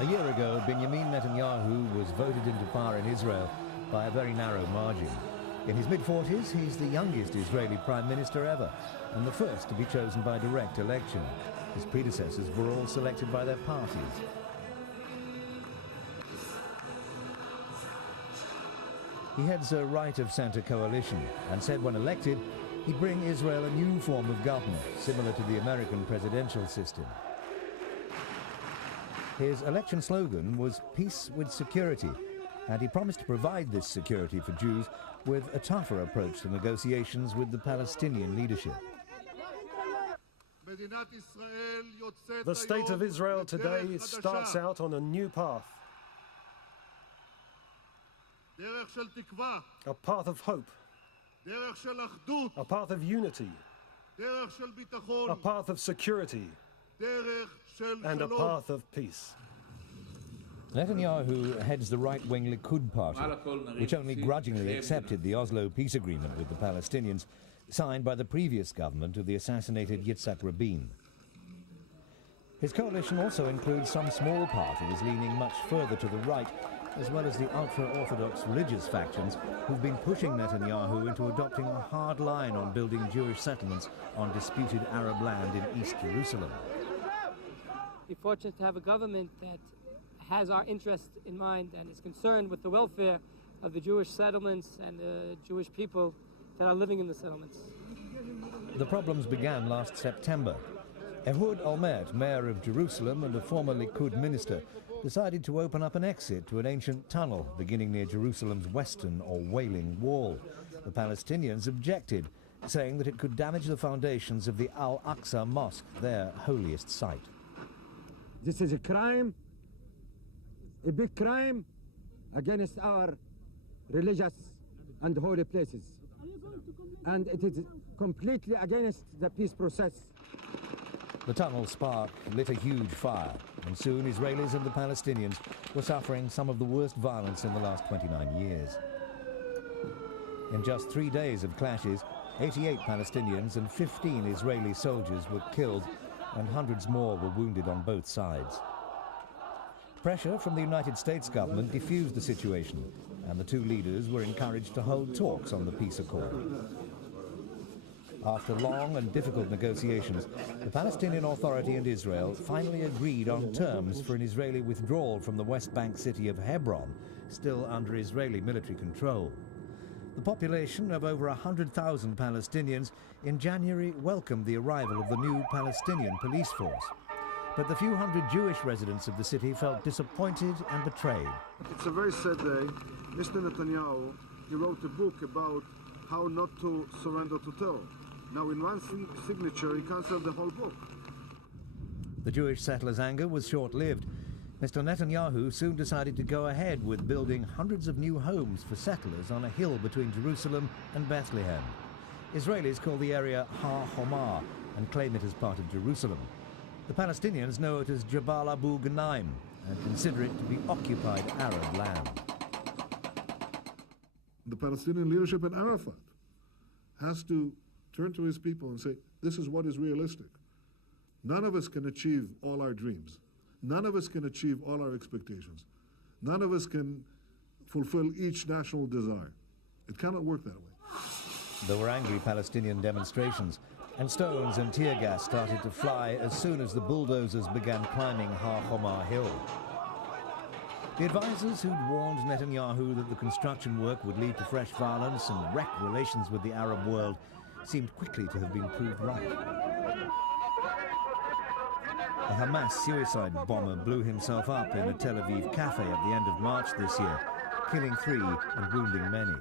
A year ago, Benjamin Netanyahu was voted into power in Israel by a very narrow margin. In his mid-40s, he's the youngest Israeli prime minister ever, and the first to be chosen by direct election. His predecessors were all selected by their parties. He heads a right-of-centre coalition and said when elected, he'd bring Israel a new form of government, similar to the American presidential system. His election slogan was "Peace with Security," and he promised to provide this security for Jews with a tougher approach to negotiations with the Palestinian leadership. The state of Israel today starts out on a new path. A path of hope. A path of unity. A path of security. And a path of peace. Netanyahu heads the right-wing Likud party, which only grudgingly accepted the Oslo peace agreement with the Palestinians, signed by the previous government of the assassinated Yitzhak Rabin. His coalition also includes some small parties leaning much further to the right, as well as the ultra-Orthodox religious factions who've been pushing Netanyahu into adopting a hard line on building Jewish settlements on disputed Arab land in East Jerusalem. We're fortunate to have a government that has our interests in mind and is concerned with the welfare of the Jewish settlements and the Jewish people that are living in the settlements. The problems began last September. Ehud Olmert, mayor of Jerusalem and a former Likud minister, decided to open up an exit to an ancient tunnel beginning near Jerusalem's western or Wailing Wall. The Palestinians objected, saying that it could damage the foundations of the Al-Aqsa Mosque, their holiest site. This is a crime, a big crime against our religious and holy places. And it is completely against the peace process. The tunnel spark lit a huge fire, and soon Israelis and the Palestinians were suffering some of the worst violence in the last 29 years. In just 3 days of clashes, 88 Palestinians and 15 Israeli soldiers were killed, and hundreds more were wounded on both sides. Pressure from the United States government diffused the situation, and the two leaders were encouraged to hold talks on the peace accord. After long and difficult negotiations, the Palestinian Authority and Israel finally agreed on terms for an Israeli withdrawal from the West Bank city of Hebron, still under Israeli military control. The population of over 100,000 Palestinians in January welcomed the arrival of the new Palestinian police force. But the few hundred Jewish residents of the city felt disappointed and betrayed. It's a very sad day. Mr. Netanyahu, he wrote a book about how not to surrender to terror. Now in one signature he cancelled the whole book. The Jewish settlers' anger was short-lived. Mr. Netanyahu soon decided to go ahead with building hundreds of new homes for settlers on a hill between Jerusalem and Bethlehem. Israelis call the area Har Homa and claim it as part of Jerusalem. The Palestinians know it as Jabal Abu Ghnaim and consider it to be occupied Arab land. The Palestinian leadership and Arafat has to turn to his people and say, this is what is realistic. None of us can achieve all our dreams. None of us can achieve all our expectations. None of us can fulfill each national desire. It cannot work that way. There were angry Palestinian demonstrations, and stones and tear gas started to fly as soon as the bulldozers began climbing Har Homa Hill. The advisors who'd warned Netanyahu that the construction work would lead to fresh violence and wreck relations with the Arab world seemed quickly to have been proved right. A Hamas suicide bomber blew himself up in a Tel Aviv cafe at the end of March this year, killing 3 and wounding many.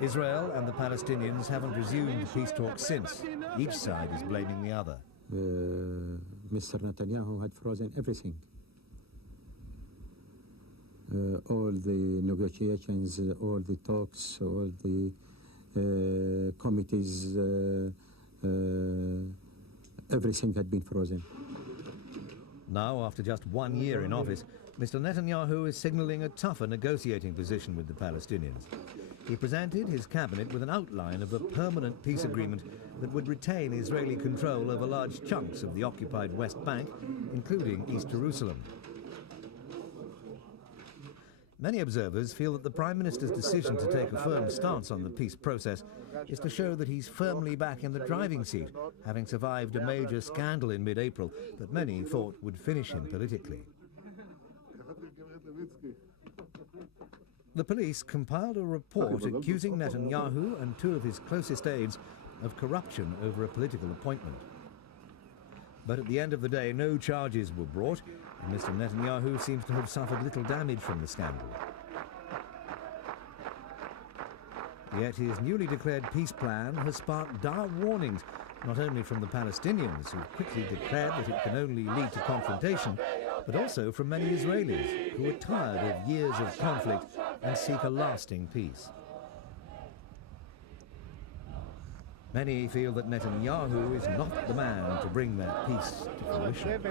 Israel and the Palestinians haven't resumed peace talks since. Each side is blaming the other. Mr. Netanyahu had frozen everything. All the negotiations, all the talks, all the committees, everything had been frozen. Now, after just 1 year in office, Mr. Netanyahu is signaling a tougher negotiating position with the Palestinians. he presented his cabinet with an outline of a permanent peace agreement that would retain Israeli control over large chunks of the occupied West Bank, including East Jerusalem. Many observers feel that the Prime Minister's decision to take a firm stance on the peace process is to show that he's firmly back in the driving seat, having survived a major scandal in mid-April that many thought would finish him politically. The police compiled a report accusing Netanyahu and two of his closest aides of corruption over a political appointment. But at the end of the day, no charges were brought, and Mr. Netanyahu seems to have suffered little damage from the scandal. Yet his newly declared peace plan has sparked dire warnings, not only from the Palestinians, who quickly declared that it can only lead to confrontation, but also from many Israelis, who are tired of years of conflict and seek a lasting peace. Many feel that Netanyahu is not the man to bring that peace to fruition.